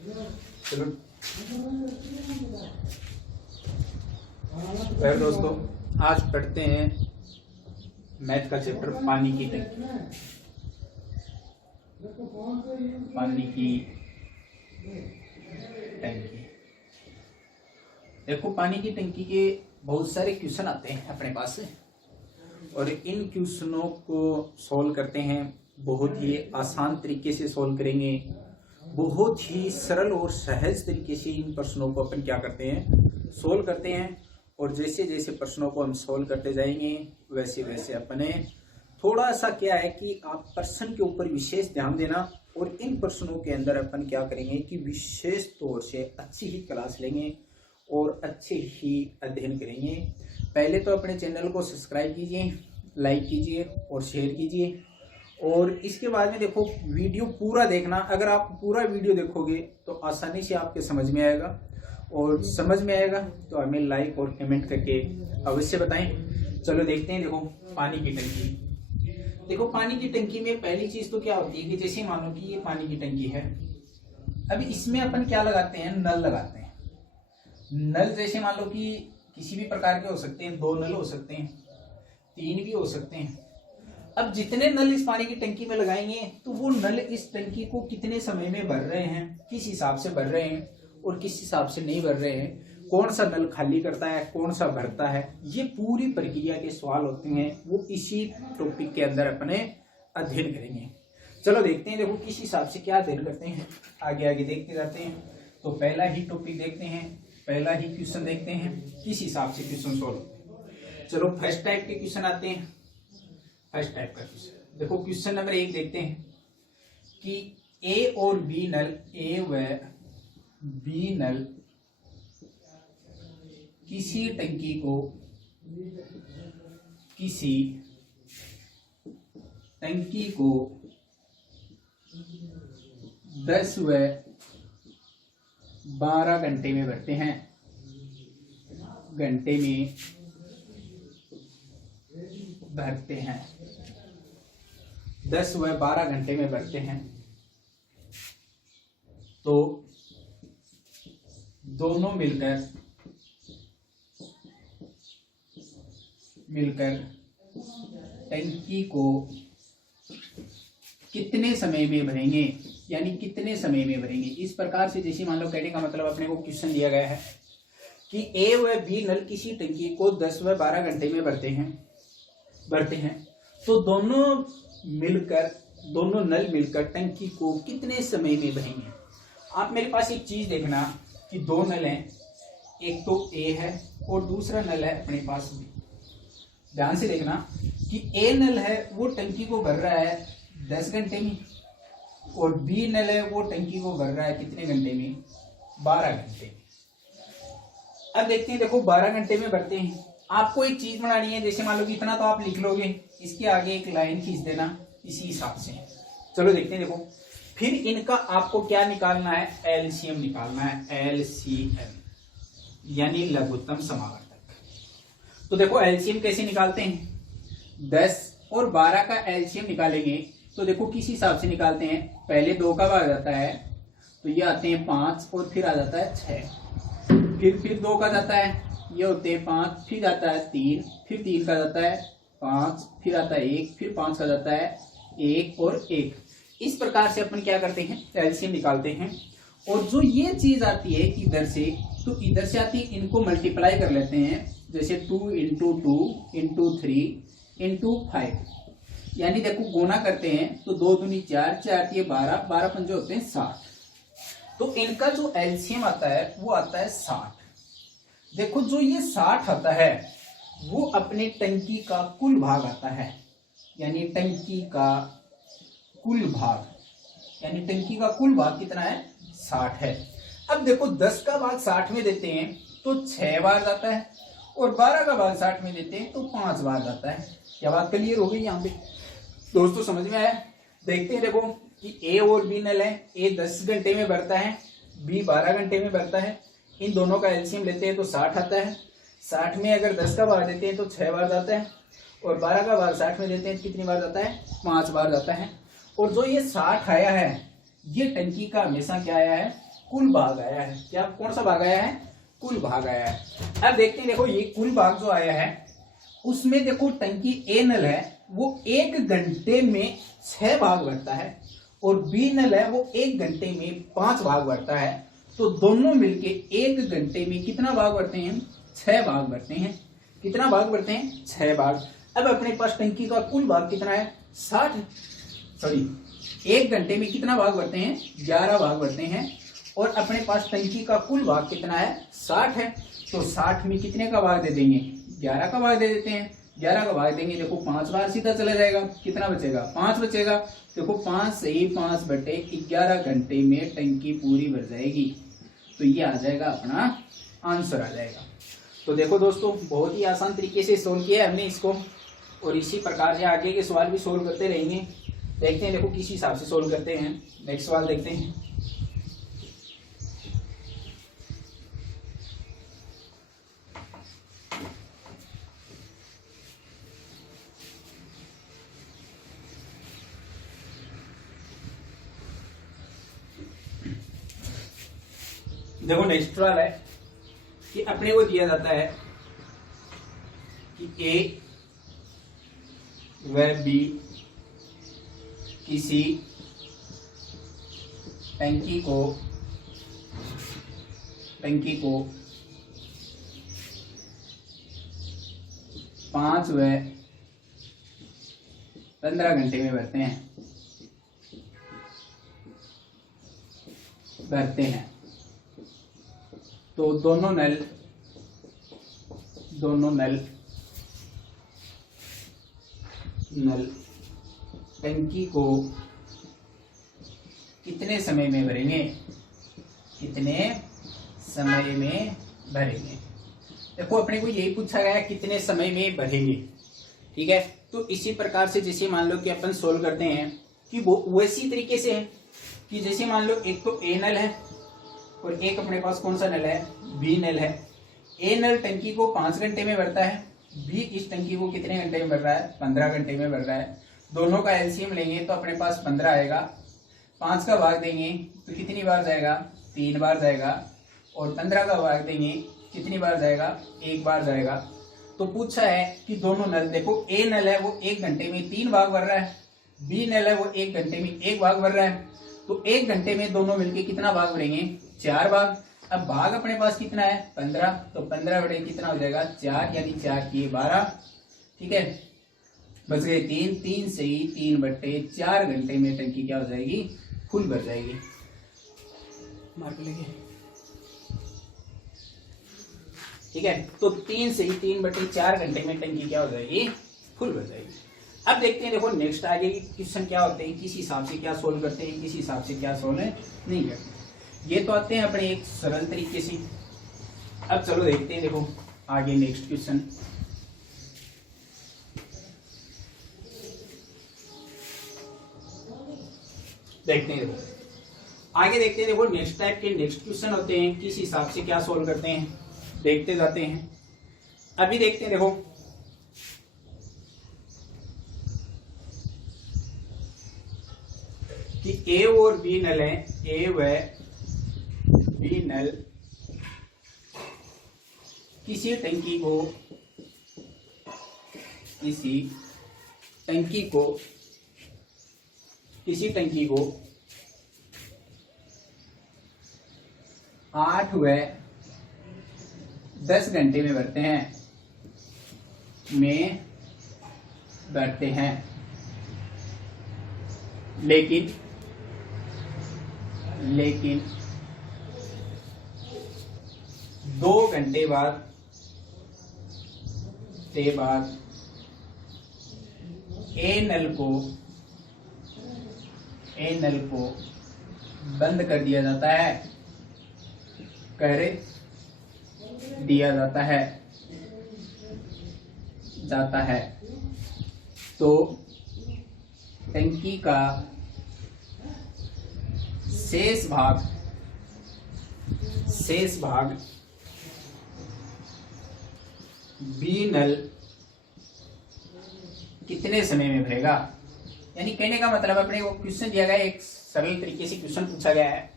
चलो फिर दोस्तों, आज पढ़ते हैं मैथ का चैप्टर पानी की टंकी। पानी की टंकी। देखो, पानी की टंकी के बहुत सारे क्वेश्चन आते हैं अपने पास और इन क्वेश्चनों को सॉल्व करते हैं। बहुत ही आसान तरीके से सॉल्व करेंगे, बहुत ही सरल और सहज तरीके से इन प्रश्नों को अपन क्या करते हैं, सॉल्व करते हैं। और जैसे जैसे प्रश्नों को हम सॉल्व करते जाएंगे वैसे वैसे अपने थोड़ा सा क्या है कि आप प्रश्न के ऊपर विशेष ध्यान देना और इन प्रश्नों के अंदर अपन क्या करेंगे कि विशेष तौर से अच्छी ही क्लास लेंगे और अच्छे ही अध्ययन करेंगे। पहले तो अपने चैनल को सब्सक्राइब कीजिए, लाइक कीजिए और शेयर कीजिए। और इसके बाद में देखो, वीडियो पूरा देखना। अगर आप पूरा वीडियो देखोगे तो आसानी से आपके समझ में आएगा और समझ में आएगा तो हमें लाइक और कमेंट करके अवश्य बताएं। चलो देखते हैं। देखो, पानी की टंकी। देखो, पानी की टंकी में पहली चीज तो क्या होती है कि जैसे मान लो कि ये पानी की टंकी है। अभी इसमें अपन क्या लगाते हैं, नल लगाते हैं। नल जैसे मान लो कि किसी भी प्रकार के हो सकते हैं, 2 नल हो सकते हैं, 3 भी हो सकते हैं। अब जितने नल इस पानी की टंकी में लगाएंगे तो वो नल इस टंकी को कितने समय में भर रहे हैं, किस हिसाब से भर रहे हैं और किस हिसाब से नहीं भर रहे हैं, कौन सा नल खाली करता है, कौन सा भरता है, ये पूरी प्रक्रिया के सवाल होते हैं। वो इसी टॉपिक के अंदर अपने अध्ययन करेंगे। चलो देखते हैं। देखो, किस हिसाब से क्या अध्ययन करते हैं, आगे आगे देखते जाते हैं। तो पहला ही टॉपिक देखते हैं, पहला ही क्वेश्चन देखते हैं किस हिसाब से क्वेश्चन सॉल्व होते हैं। चलो फर्स्ट टाइप के क्वेश्चन आते हैं। फर्स्ट टाइप का क्वेश्चन देखो, क्वेश्चन नंबर 1 देखते हैं कि ए और बी नल, ए व बी नल किसी टंकी को 10 व 12 घंटे में भरते हैं। घंटे में भरते हैं, 10 व 12 घंटे में भरते हैं। तो दोनों मिलकर टंकी को कितने समय में भरेंगे, यानी कितने समय में भरेंगे। इस प्रकार से जैसे मान लो, कहने का मतलब अपने को क्वेश्चन दिया गया है कि ए व बी नल किसी टंकी को 10 व 12 घंटे में भरते हैं। तो दोनों नल मिलकर टंकी को कितने समय में भरेंगे। आप मेरे पास एक चीज देखना कि 2 नल हैं, एक तो ए है और दूसरा नल है अपने पास बी। ध्यान से देखना कि ए नल है वो टंकी को भर रहा है 10 घंटे में और बी नल है वो टंकी को भर रहा है कितने घंटे में, 12 घंटे में। अब देखते हैं। देखो, 12 घंटे में भरते हैं। आपको एक चीज बनानी है, जैसे मान लो कि इतना तो आप लिख लोगे, इसके आगे एक लाइन खींच देना इसी हिसाब से। चलो देखते हैं। देखो, फिर इनका आपको क्या निकालना है, एलसीएम निकालना है। एलसीएम यानी लघुत्तम समावर्तक। तो देखो, एलसीएम कैसे निकालते हैं, 10 और 12 का एलसीएम निकालेंगे तो देखो किस हिसाब से निकालते हैं। पहले 2 का भाग जाता है तो ये आते हैं 5 और फिर आ जाता है 6। फिर 2 का जाता है, ये होते हैं 5, फिर आता है 3, फिर 3 का जाता है 5, फिर आता है 1, फिर 5 का जाता है 1 और 1। इस प्रकार से अपन क्या करते हैं, एलसीएम निकालते हैं। और जो ये चीज आती है इधर से, तो इधर से आती है, इनको मल्टीप्लाई कर लेते हैं। जैसे 2 × 2 × 3 × 5, यानी देखो गुना करते हैं तो 2 दूनी 4, 4 ये 12, 12 पंजे होते हैं 60। तो इनका जो एलसीएम आता है वो आता है 60। देखो, जो ये 60 आता है वो अपने टंकी का कुल भाग आता है, यानी टंकी का कुल भाग कितना है, 60 है। अब देखो, 10 का भाग 60 में देते हैं तो 6 बार जाता है और 12 का भाग 60 में देते हैं तो 5 बार जाता है। क्या बात क्लियर हो गई यहाँ पे दोस्तों, समझ में आया। देखते हैं। देखो कि ए और बी नल है, ए 10 घंटे में भरता है, बी 12 घंटे में भरता है। इन दोनों का एलसीएम लेते हैं तो 60 आता है। 60 में अगर 10 का भाग देते हैं तो 6 बार जाता है और 12 का भाग 60 में देते हैं तो कितनी बार जाता है, 5 बार जाता है। और जो ये 60 आया है, ये टंकी का हमेशा क्या आया है, कुल भाग आया है। क्या कौन सा भाग आया है? कुल भाग आया है। अब देखते हैं, देखो ये कुल भाग जो आया है उसमें देखो टंकी ए नल है वो 1 घंटे में 6 भाग भरता है और बी नल है वो 1 घंटे में 5 भाग भरता है। तो दोनों मिलके 1 घंटे में कितना भाग भरते हैं? 6 भाग भरते हैं। कितना भाग भरते हैं? 6 भाग। अब अपने पास टंकी का कुल भाग कितना है? 1 घंटे में कितना भाग भरते हैं? 11 भाग भरते हैं। और अपने पास टंकी का कुल भाग कितना है? 60 है। तो 60 में कितने का भाग दे देंगे? 11 का भाग दे देते हैं। 11 का भाग देंगे, देखो 5 बार सीधा चला जाएगा। कितना बचेगा? 5 बचेगा। देखो 5 से 5/11 घंटे में टंकी पूरी भर जाएगी। तो ये आ जाएगा अपना आंसर आ जाएगा। तो देखो दोस्तों, बहुत ही आसान तरीके से सोल्व किया है हमने इसको, और इसी प्रकार से आगे के सवाल भी सोल्व करते रहेंगे। देखते हैं देखो किस हिसाब से सोल्व करते हैं। नेक्स्ट सवाल देखते हैं। देखो नेक्स्ट सवाल है कि अपने को दिया जाता है कि ए व बी किसी टंकी को 5 व 15 घंटे में भरते हैं। तो दोनों नल टंकी को कितने समय में भरेंगे? देखो अपने को यही पूछा गया है कितने समय में भरेंगे। ठीक है, तो इसी प्रकार से जैसे मान लो कि अपन सोल्व करते हैं कि वो वैसी तरीके से है कि जैसे मान लो एक तो ए नल है और एक अपने पास कौन सा नल है? बी नल है। ए नल टंकी को 5 घंटे में भरता है, बी इस टंकी को कितने घंटे में भर रहा है? 15 घंटे में भर रहा है। दोनों का एलसीएम लेंगे तो अपने पास 15 आएगा। 5 का भाग देंगे तो कितनी बार जाएगा? 3 बार जाएगा। और 15 का भाग देंगे कितनी बार जाएगा? 1 बार जाएगा। तो पूछा है कि दोनों नल, देखो ए नल है वो 1 घंटे में 3 भाग भर रहा है, बी नल है वो 1 घंटे में 1 भाग भर रहा है। तो 1 घंटे में दोनों मिलके कितना भाग भरेंगे? 4 भाग। अब भाग अपने पास कितना है? 15। तो 15 बटे कितना हो जाएगा? 4, यानी 4 की 12। ठीक है, बच गए 3 से ही 3/4 घंटे में टंकी क्या हो जाएगी? फुल भर जाएगी। मार्क लेंगे। ठीक है, तो 3 से ही 3/4 घंटे में टंकी क्या हो जाएगी? फुल भर जाएगी। अब देखते हैं, देखो नेक्स्ट आगे क्वेश्चन क्या होते हैं, किस हिसाब से क्या सोल्व करते हैं, किस हिसाब से क्या सोल्व नहीं करते। ये तो आते हैं अपने एक सरल तरीके से। अब चलो देखते हैं, देखो आगे नेक्स्ट क्वेश्चन। देखते हैं, देखो आगे देखते हैं, देखो नेक्स्ट टाइप के नेक्स्ट क्वेश्चन होते हैं, किस हिसाब से क्या सोल्व करते हैं, देखते जाते हैं। अभी देखते हैं, देखो कि ए और बी नल है, ए व बी नल किसी टंकी को 8 व 10 घंटे में भरते हैं, लेकिन 2 घंटे बाद ए नल को बंद कर दिया जाता है, तो टंकी का शेष भाग बी नल कितने समय में भरेगा। यानी कहने का मतलब अपने को क्वेश्चन दिया गया है, एक सरल तरीके से क्वेश्चन पूछा गया है।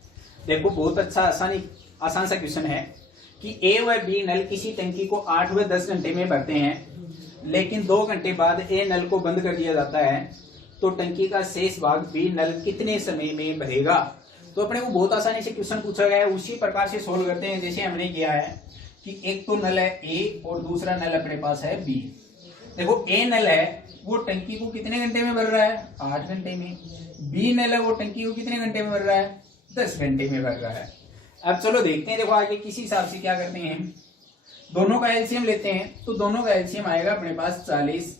देखो बहुत अच्छा आसान सा क्वेश्चन है कि ए व बी नल किसी टंकी को 8 व 10 घंटे में भरते हैं, लेकिन 2 घंटे बाद ए नल को बंद कर दिया जाता है, तो टंकी का शेष भाग बी नल कितने समय में भरेगा। तो अपने को बहुत आसानी से क्वेश्चन पूछा गया है, उसी प्रकार से सोल्व करते हैं जैसे हमने किया है कि एक तो नल है ए और दूसरा नल अपने पास है बी। देखो ए नल है वो टंकी को कितने घंटे में भर रहा है, 8 घंटे में। बी नल है वो टंकी को कितने घंटे में भर रहा है, 10 घंटे में भर रहा है। अब चलो देखते हैं, देखो आगे किसी हिसाब से क्या करते हैं, दोनों का एलसीएम लेते हैं। तो दोनों का एलसीएम आएगा अपने पास 40।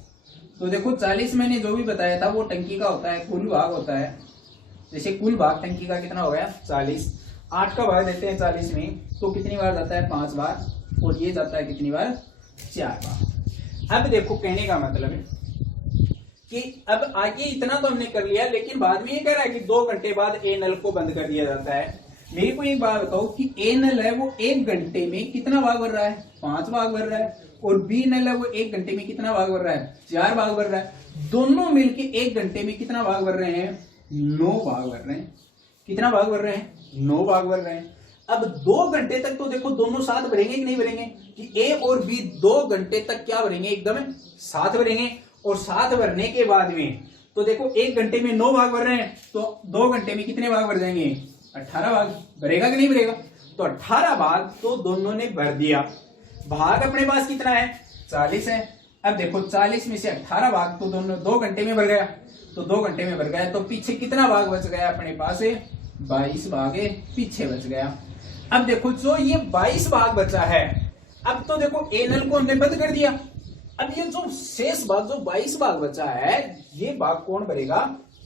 तो देखो 40 मैंने जो भी बताया था वो टंकी का होता है, कुल भाग होता है। जैसे कुल भाग टंकी का कितना हो गया 40, 8 का भाग देते हैं 40 में, तो कितनी बार जाता है 5 बार, और ये जाता है कितनी बार 4 बार। अब देखो कहने का मतलब है कि अब आगे इतना तो हमने कर लिया, लेकिन बाद में ये कह रहा है कि 2 घंटे बाद ए नल को बंद कर दिया जाता है। मेरे को एक बात बताओ कि ए नल है वो 1 घंटे में कितना भाग भर रहा है, 5 भाग भर रहा है, और बी नल है वो 1 घंटे में कितना भाग भर रहा है, 4 भाग भर रहा है। दोनों मिलके 1 घंटे में कितना भाग भर रहे हैं, 9 भाग भर रहे हैं। कितना भाग भर रहे हैं, 9 भाग भर रहे हैं। अब 2 घंटे तक तो देखो दोनों साथ भरेंगे कि नहीं भरेंगे, कि ए और बी 2 घंटे तक क्या भरेंगे, एकदम साथ भरेंगे। और साथ भरने के बाद में तो देखो 1 घंटे में 9 भाग भर रहे हैं, तो 2 घंटे में कितने भाग भर जाएंगे, 18 भाग भरेगा कि नहीं भरेगा। तो 18 भाग तो दोनों ने भर दिया। भाग अपने पास कितना है, 40 है। अब देखो 40 में से 18 भाग तो दोनों 2 घंटे में भर गया, तो 2 घंटे में भर गया, तो पीछे कितना भाग बच गया अपने पास, 22 भाग पीछे बच गया। अब देखो जो ये 22 भाग बचा है, अब तो देखो ए नल को हमने बंद कर दिया। अब ये जो शेष भाग जो 22 भाग बचा है, ये भाग कौन भरेगा,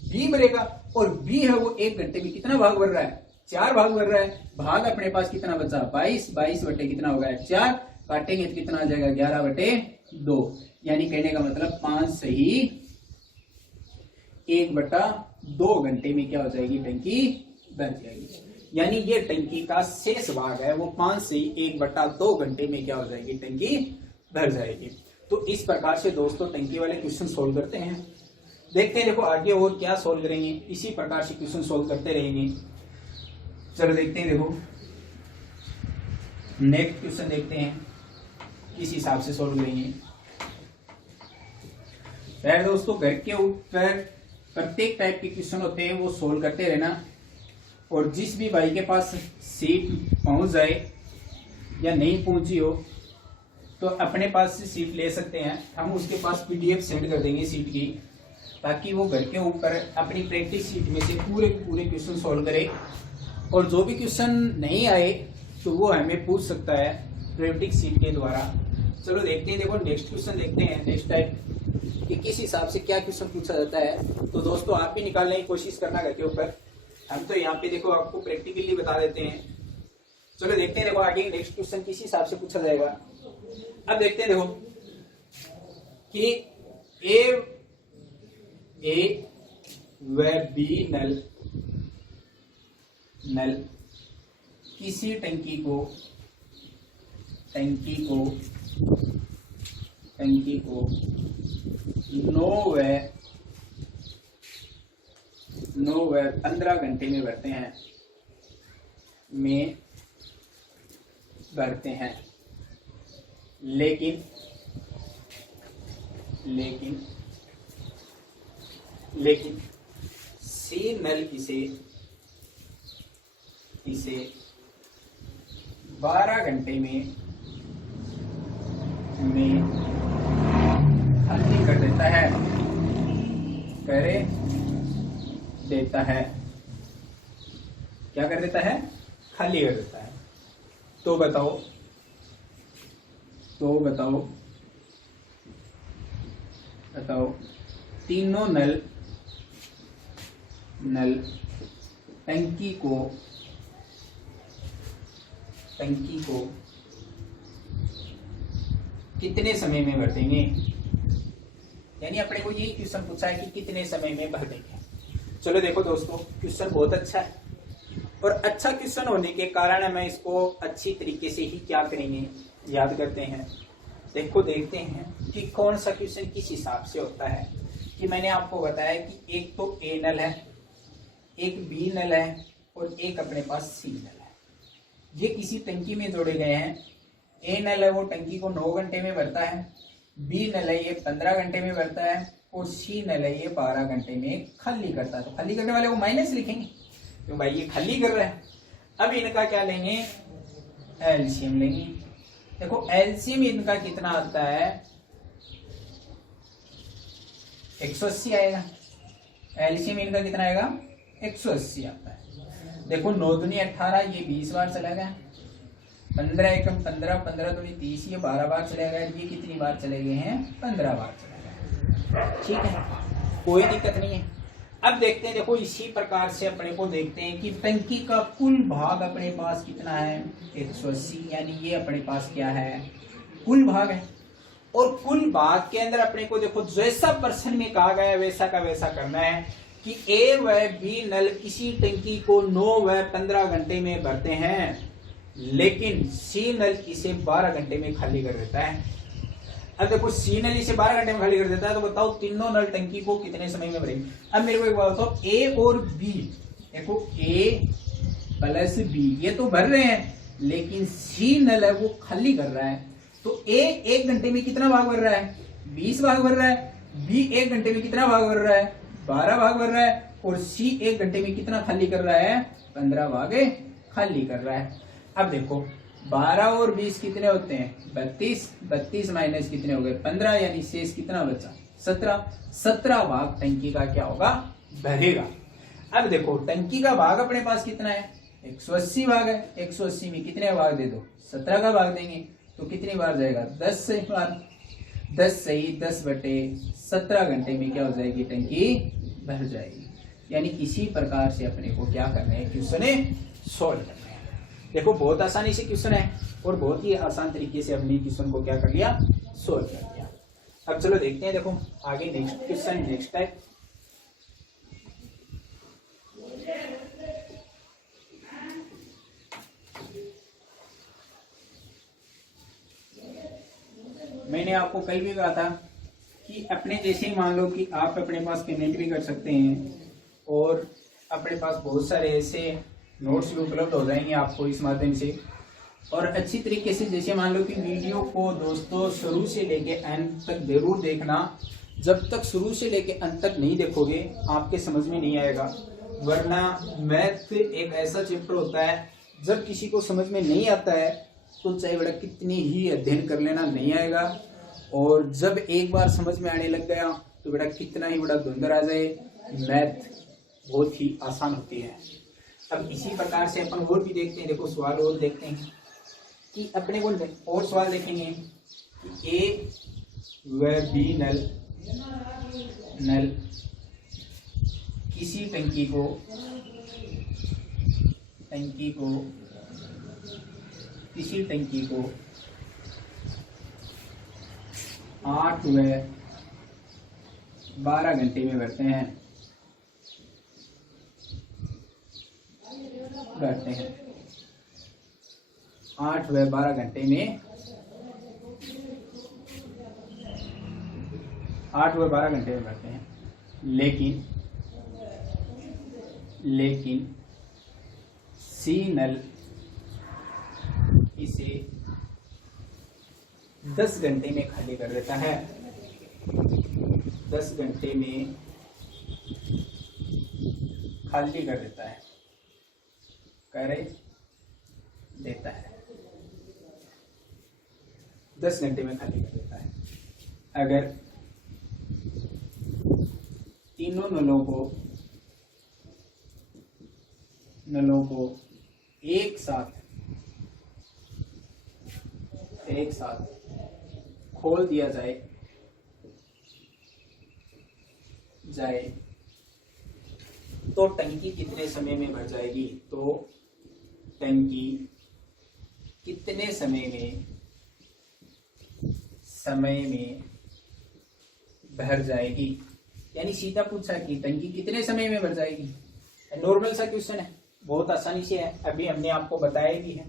बी भरेगा। और बी है वो 1 घंटे में कितना भाग भर रहा है, 4 भाग भर रहा है। भाग अपने पास कितना बचा 22, 22 बटे कितना हो गया 4, काटेंगे तो कितना आ जाएगा 11 बटे 2। यानी कहने का मतलब 5 सही 1/2 घंटे में क्या हो जाएगी, टंकी भर जाएगी। यानी ये टंकी का शेष भाग है वो 5 से 1/2 घंटे में क्या हो जाएगी, टंकी भर जाएगी। तो इस प्रकार से दोस्तों टंकी वाले क्वेश्चन सोल्व करते हैं। देखते हैं देखो आगे और क्या सोल्व करेंगे, इसी प्रकार से क्वेश्चन सोल्व करते रहेंगे। चलो देखते हैं, देखो नेक्स्ट क्वेश्चन देखते हैं किस हिसाब से सोल्व करेंगे। फिर दोस्तों घर के ऊपर प्रत्येक टाइप के क्वेश्चन होते हैं वो सोल्व करते रहना, और जिस भी भाई के पास सीट पहुंच जाए या नहीं पहुंची हो तो अपने पास से सीट ले सकते हैं, हम उसके पास पीडीएफ सेंड कर देंगे सीट की, ताकि वो घर के ऊपर अपनी प्रैक्टिस सीट में से पूरे क्वेश्चन सोल्व करे। और जो भी क्वेश्चन नहीं आए तो वो हमें पूछ सकता है प्रैक्टिस सीट के द्वारा। चलो देखते हैं, देखो नेक्स्ट क्वेश्चन देखते हैं, नेक्स्ट टाइप कि किस हिसाब से क्या क्वेश्चन पूछा जाता है। तो दोस्तों आप भी निकालने की कोशिश करना घर के ऊपर, हम तो यहाँ पे देखो आपको प्रैक्टिकली बता देते हैं। चलो देखते हैं देखो आगे नेक्स्ट क्वेश्चन किस हिसाब से पूछा जाएगा। अब देखते हैं देखो कि ए व बी नल किसी टंकी को 9 व 15 घंटे में भरते हैं, लेकिन सी नल इसे 12 घंटे में खाली कर देता है, क्या कर देता है, खाली कर देता है। तो बताओ तीनों नल टंकी को कितने समय में भर देंगे। यानी अपने को यही क्वेश्चन पूछा है कि कितने समय में भर देंगे। चलो देखो दोस्तों क्वेश्चन बहुत अच्छा है, और अच्छा क्वेश्चन होने के कारण हमें इसको अच्छी तरीके से ही क्या करेंगे, याद करते हैं। देखो देखते हैं कि कौन सा क्वेश्चन किस हिसाब से होता है। कि मैंने आपको बताया कि एक तो ए नल है, एक बी नल है, और एक अपने पास सी नल है। ये किसी टंकी में जोड़े गए हैं। ए नल है वो टंकी को 9 घंटे में भरता है, बी नल है ये 15 घंटे में भरता है, और सी नल है ये 12 घंटे में खाली करता है। तो खाली करने वाले को माइनस लिखेंगे क्योंकि भाई ये खाली कर रहा है। अब इनका क्या लेंगे, एलसीएम लेंगे। देखो एलसीएम इनका कितना आता है, 180 आएगा। एलसीएम इनका कितना आएगा, 180 आता है। देखो 9 दूनी 18, ये 20 बार चला गया। 15 एकम 15, 15 दूनी 30, ये 12 बार चले गए। ये कितनी बार चले गए हैं, 15 बार चले गए। ठीक है, कोई दिक्कत नहीं है। अब देखते हैं, देखो इसी प्रकार से अपने को देखते हैं कि टंकी का कुल भाग अपने पास कितना है, 180। यानी ये अपने पास क्या है, कुल भाग है। और कुल भाग के अंदर अपने को देखो जैसा प्रश्न में कहा गया है वैसा का वैसा करना है कि ए व बी नल किसी टंकी को 9 व 15 घंटे में भरते हैं, लेकिन सी नल इसे 12 घंटे में खाली कर देता है। अब देखो सी नल इसे 12 घंटे में खाली कर देता है, तो बताओ तीनों नल टंकी को कितने समय में भरेंगे। अब मेरे को एक बात बताओ, ए और बी, देखो ए प्लस बी ये तो भर रहे हैं, लेकिन सी नल है वो खाली कर रहा है। तो ए 1 घंटे में कितना भाग भर रहा है, 20 भाग भर रहा है। बी 1 घंटे में कितना भाग भर रहा है, 12 भाग भर रहा है। और सी 1 घंटे में कितना खाली कर रहा है, 15 भाग खाली कर रहा है। अब देखो 12 और 20 कितने होते हैं, 32। 32 माइनस कितने हो गए, 15, यानी शेष कितना बचा, 17। 17 भाग टंकी का क्या होगा, भरेगा। अब देखो टंकी का भाग अपने पास कितना है, 180 भाग है। 180 में कितने भाग दे दो, 17 का भाग देंगे, तो कितनी बार जाएगा, 10 से बार। 10 सही 10/17 घंटे में क्या हो जाएगी, टंकी भर जाएगी। यानी इसी प्रकार से अपने को क्या करना है, क्वेश्चन सॉल्व करना है। देखो बहुत आसानी से क्वेश्चन है और बहुत ही आसान तरीके से हमने क्वेश्चन को क्या कर लिया, सॉल्व कर लिया। अब चलो देखते हैं, देखो आगे नेक्स्ट क्वेश्चन, नेक्स्ट टाइप। मैंने आपको कल भी कहा था कि अपने जैसे ही मान लो कि आप अपने पास पेमेंट भी कर सकते हैं और अपने पास बहुत सारे ऐसे नोट्स भी उपलब्ध हो जाएंगे आपको इस माध्यम से। और अच्छी तरीके से जैसे मान लो कि वीडियो को दोस्तों शुरू से लेके अंत तक जरूर देखना। जब तक शुरू से लेके अंत तक नहीं देखोगे आपके समझ में नहीं आएगा। वरना मैथ एक ऐसा चैप्टर होता है जब किसी को समझ में नहीं आता है तो चाहे बड़ा कितनी ही अध्ययन कर लेना नहीं आएगा, और जब एक बार समझ में आने लग गया तो बेटा कितना ही बड़ा धुंधर आ जाए, मैथ बहुत ही आसान होती है। अब इसी प्रकार से अपन और भी देखते हैं। देखो सवाल और देखते हैं कि अपने को और सवाल देखेंगे कि ए व बी नल किसी टंकी को 8 व 12 घंटे में भरते हैं। 8 व 12 घंटे में 8 व 12 घंटे में भरते हैं, लेकिन सी नल इसे 10 घंटे में खाली कर देता है। 10 घंटे में खाली कर देता है, कर देता है 10 घंटे में खाली कर देता है। अगर तीनों नलों को एक साथ खोल दिया जाए तो टंकी कितने समय में भर जाएगी, तो टंकी कितने समय में भर जाएगी। यानी सीधा पूछा कि टंकी कितने समय में भर जाएगी। नॉर्मल सा क्वेश्चन है, बहुत आसानी से है। अभी हमने आपको बताया भी है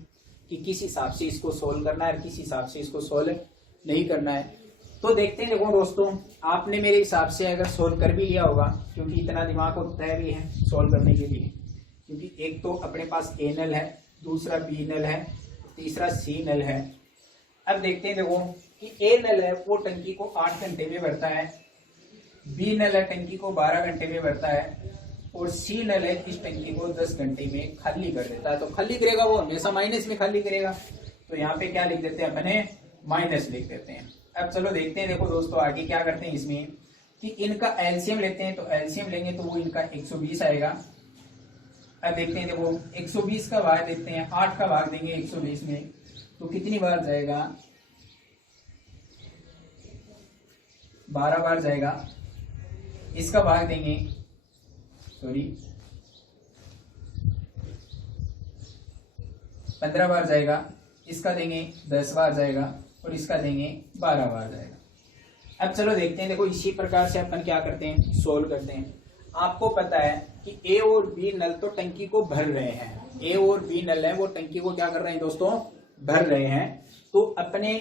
कि किस हिसाब से इसको सोल्व करना है और किस हिसाब से इसको सोल्व नहीं करना है। तो देखते हैं। देखो दोस्तों, आपने मेरे हिसाब से अगर सोल्व कर भी लिया होगा, क्योंकि इतना दिमाग होता है भी है सोल्व करने के लिए, क्योंकि एक तो अपने पास ए नल है, दूसरा बी नल है, तीसरा सी नल है। अब देखते हैं देखो कि ए नल है वो टंकी को 8 घंटे में भरता है, बी नल है टंकी को 12 घंटे में भरता है, और सी नल है इस टंकी को 10 घंटे में खाली कर देता है। तो खाली करेगा वो हमेशा माइनस में खाली करेगा, तो यहाँ पे क्या लिख देते हैं अपने, माइनस लिख देते हैं। अब चलो देखते हैं देखो दोस्तों आगे क्या करते हैं इसमें कि इनका एलसीएम लेते हैं। तो एलसीएम लेंगे तो वो इनका 120 आएगा। अब देखते हैं देखो 120 का भाग देखते हैं, 8 का भाग देंगे 120 में तो कितनी बार जाएगा, 12 बार जाएगा। इसका भाग देंगे 15 बार जाएगा, इसका देंगे 10 बार जाएगा, और इसका देंगे 12 बार जाएगा। अब चलो देखते हैं देखो इसी प्रकार से अपन क्या करते हैं, सोल्व करते हैं। आपको पता है कि ए और बी नल तो टंकी को भर रहे हैं, ए और बी नल है वो टंकी को क्या कर रहे हैं दोस्तों, भर रहे हैं। तो अपने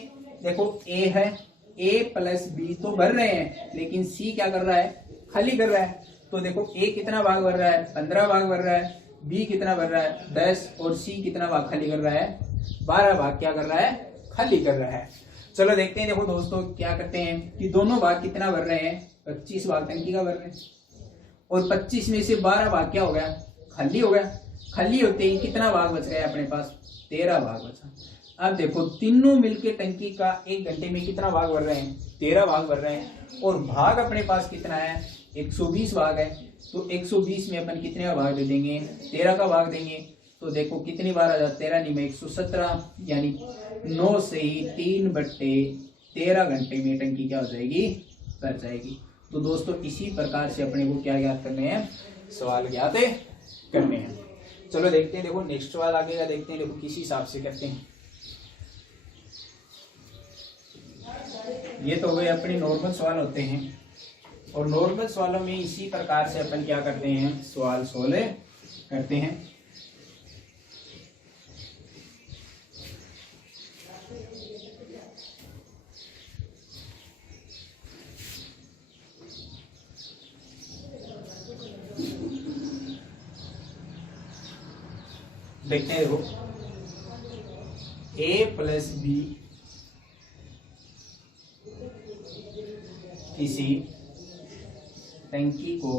देखो ए है, ए प्लस बी तो भर रहे हैं, लेकिन सी क्या कर रहा है, खाली कर रहा है। तो देखो ए कितना भाग भर रहा है, 15 भाग भर रहा है, बी कितना भर रहा है 10, और सी कितना भाग खाली कर रहा है, 12 भाग क्या कर रहा है, खाली कर रहा है। चलो देखते हैं देखो दोस्तों क्या करते हैं कि दोनों भाग कितना भर रहे हैं, 25 भाग टंकी का भर रहे हैं, और 25 में से 12 भाग क्या हो गया, खाली हो गया। खाली होते ही कितना भाग बच गया अपने पास, 13 भाग बचा। अब देखो तीनों मिलके टंकी का 1 घंटे में कितना भाग भर रहे हैं, 13 भाग भर रहे हैं, और भाग अपने पास कितना है, 120 भाग है। तो 120 में अपन कितने का भाग दे देंगे, 13 का भाग देंगे। तो देखो कितनी बार आ जाता, 13 नहीं में 117, यानी 9 से ही 3/13 घंटे में टंकी क्या हो जाएगी, भर जाएगी। तो दोस्तों इसी प्रकार से अपने को क्या ज्ञात करने हैं, सवाल ज्ञात करने हैं। चलो देखते हैं देखो नेक्स्ट सवाल आगे का देखते हैं देखो किस हिसाब से करते हैं। ये तो हो गए अपने नॉर्मल सवाल होते हैं, और नॉर्मल सवालों में इसी प्रकार से अपन क्या करते हैं, सवाल सोल्व करते हैं। देखते हैं देखो ए प्लस बी किसी टंकी को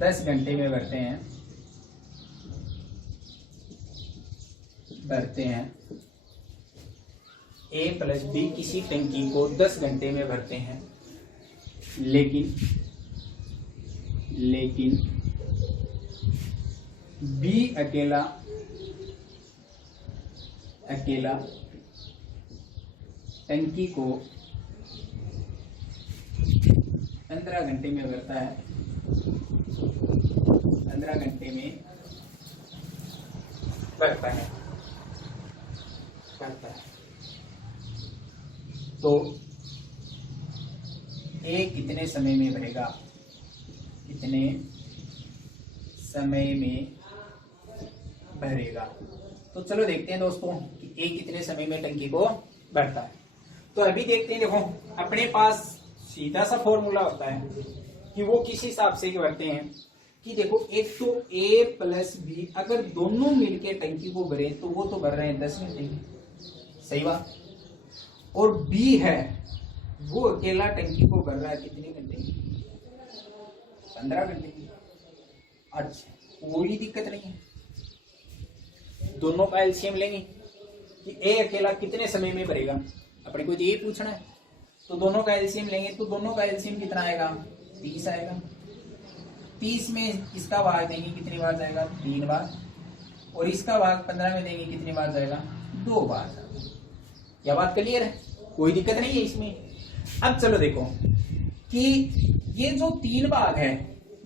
10 घंटे में भरते हैं। ए प्लस बी किसी टंकी को 10 घंटे में भरते हैं, लेकिन बी अकेला टंकी को 15 घंटे में भरता है, 15 घंटे में भरता है। तो ए कितने समय में भरेगा, कितने समय में भरेगा। तो चलो देखते हैं दोस्तों कि ए कितने समय में टंकी को भरता है। तो अभी देखते हैं देखो अपने पास सीधा सा फॉर्मूला होता है कि वो किस हिसाब से भरते हैं कि देखो एक तो ए प्लस बी अगर दोनों मिलके टंकी को भरे तो वो तो भर रहे हैं 10 घंटे में, सही बात। और बी है वो अकेला टंकी को भर रहा है कितने घंटे में, 15 घंटे में। अच्छा कोई दिक्कत नहीं है, दोनों का एलसीएम लेंगे कि ए अकेला कितने समय में भरेगा, अपने को ये पूछना है। तो दोनों का एलसीएम लेंगे तो दोनों का एलसीएम कितना आएगा, 30 आएगा। 30 में इसका भाग देंगे कितनी बार जाएगा, 3 बार, और इसका भाग 15 में देंगे कितनी बार जाएगा, 2 बार जाएगा। क्या बात क्लियर है, कोई दिक्कत नहीं है इसमें। अब चलो देखो कि ये जो 3 भाग है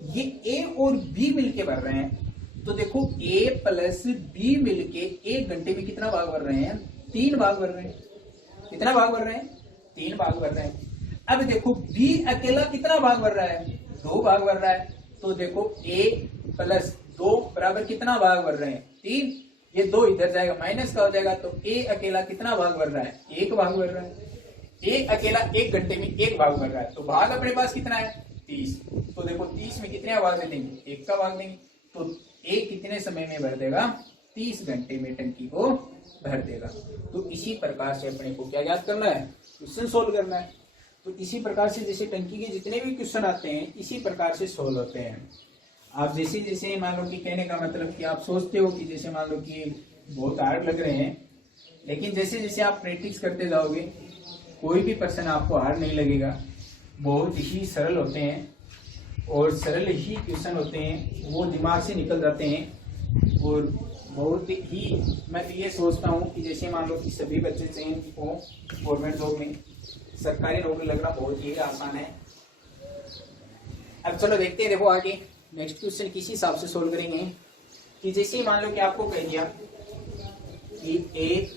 ये ए और बी मिलके भर रहे हैं। तो देखो ए प्लस बी मिलके 1 घंटे में कितना भाग भर रहे हैं, 3 भाग भर रहे हैं। कितना भाग भर रहे हैं, 3 भाग भर रहे हैं। अब देखो बी अकेला कितना भाग भर रहा है, 2 भाग भर रहा है। तो देखो ए प्लस 2 बराबर कितना भाग भर रहे हैं, 3। ये 2 इधर जाएगा माइनस का हो जाएगा। तो ए अकेला कितना भाग भर रहा है, 1 भाग भर रहा है। ए अकेला 1 घंटे में 1 भाग भर रहा है, तो भाग अपने पास कितना है 30। तो देखो 30 में कितने भाग दे देंगे, 1 का भाग देंगे, तो ए कितने समय में भर देगा, 30 घंटे में टंकी को भर देगा। तो इसी प्रकार से अपने को क्या ज्ञात करना है, क्वेश्चन सोल्व करना है। तो इसी प्रकार से जैसे टंकी के जितने भी क्वेश्चन आते हैं इसी प्रकार से सोल्व होते हैं। आप जैसे जैसे मान लो कि कहने का मतलब कि आप सोचते हो कि जैसे मान लो कि बहुत हार्ड लग रहे हैं, लेकिन जैसे जैसे आप प्रैक्टिस करते जाओगे कोई भी प्रश्न आपको हार्ड नहीं लगेगा, बहुत ही सरल होते हैं और सरल ही क्वेश्चन होते हैं, वो दिमाग से निकल जाते हैं। और बहुत ही मैं तो ये सोचता हूँ कि जैसे मान लो कि सभी बच्चे चयन हो गवर्नमेंट जॉब में, सरकारी नौकरी लगना बहुत ही आसान है। अब चलो देखते हैं, देखो आगे नेक्स्ट क्वेश्चन किस हिसाब से सोल्व करेंगे कि जैसे मान लो कि आपको कह दिया कि ए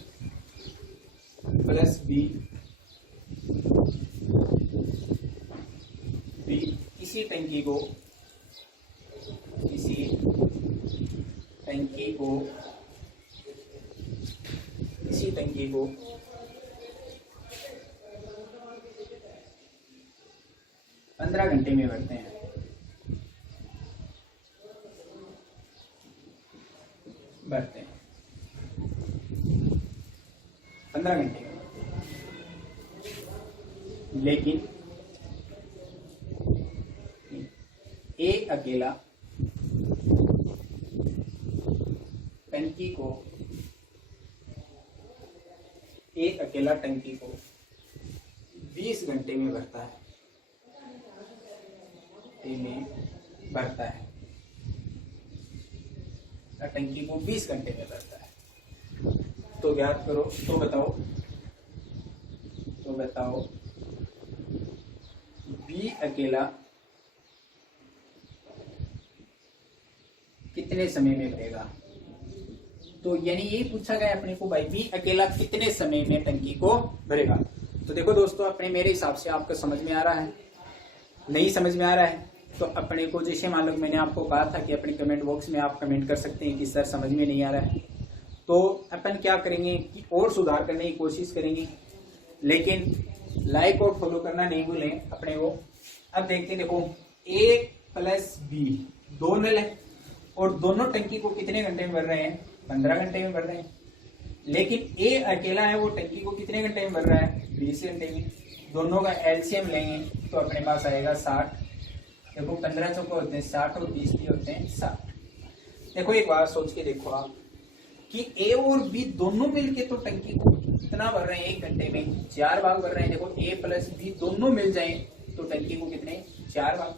प्लस बी किसी टंकी को 15 घंटे में भरते हैं। भरते हैं 15 घंटे में, लेकिन ए अकेला टंकी को 20 घंटे में भरता है। टंकी को 20 घंटे में भरता है। तो ज्ञात करो, तो बताओ बी अकेला कितने समय में भरेगा। तो यानी ये पूछा गया अपने को भाई बी अकेला कितने समय में टंकी को भरेगा। तो देखो दोस्तों, अपने मेरे हिसाब से आपको समझ में आ रहा है, नहीं समझ में आ रहा है तो अपने को जैसे मान लो मैंने आपको कहा था कि अपने कमेंट बॉक्स में आप कमेंट कर सकते हैं कि सर समझ में नहीं आ रहा है। तो अपन क्या करेंगे कि और सुधार करने की कोशिश करेंगे, लेकिन लाइक और फॉलो करना नहीं भूलें अपने को। अब देखते हैं, देखो ए प्लस बी दो नल है और दोनों टंकी को कितने घंटे में भर रहे हैं, 15 घंटे में भर रहे हैं। लेकिन ए अकेला है, वो टंकी को कितने घंटे में भर रहा है, 20 घंटे में। दोनों का एलसीएम लेंगे तो अपने पास आएगा 60। देखो 15 चौके होते हैं 60 और 20 भी होते हैं 60। देखो एक बार सोच के देखो आप कि ए और बी दोनों मिलके तो टंकी को कितना भर रहे हैं, 1 घंटे में 4 भाग भर रहे हैं। देखो ए प्लस बी दोनों मिल जाए तो टंकी को कितने, 4 भाग।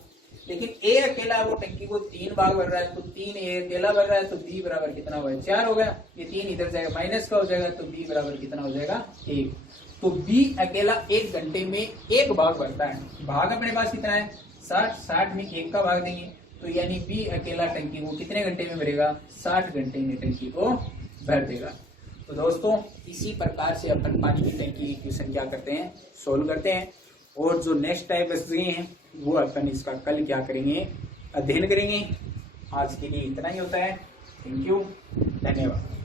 लेकिन ए अकेला वो टंकी को 3 भाग भर रहा है, तो 3 ए अकेला भर रहा है, तो बी बराबर कितना हुआ, 4 हो गया। ये 3 इधर जाएगा, माइनस का हो जाएगा, तो बी बराबर कितना हो जाएगा, 1। तो बी अकेला 1 घंटे में 1 भाग भरता है। भाग अपने पास कितना है, 60 में 1 का भाग देंगे, तो यानी बी अकेला टंकी को कितने घंटे में भरेगा, 60 घंटे में टंकी को भर देगा। तो दोस्तों इसी प्रकार से अपन पानी की टंकी क्वेश्चन क्या करते हैं, सोल्व करते हैं। और जो नेक्स्ट टाइप बचे हैं वो अपन इसका कल क्या करेंगे, अध्ययन करेंगे। आज के लिए इतना ही होता है। थैंक यू, धन्यवाद।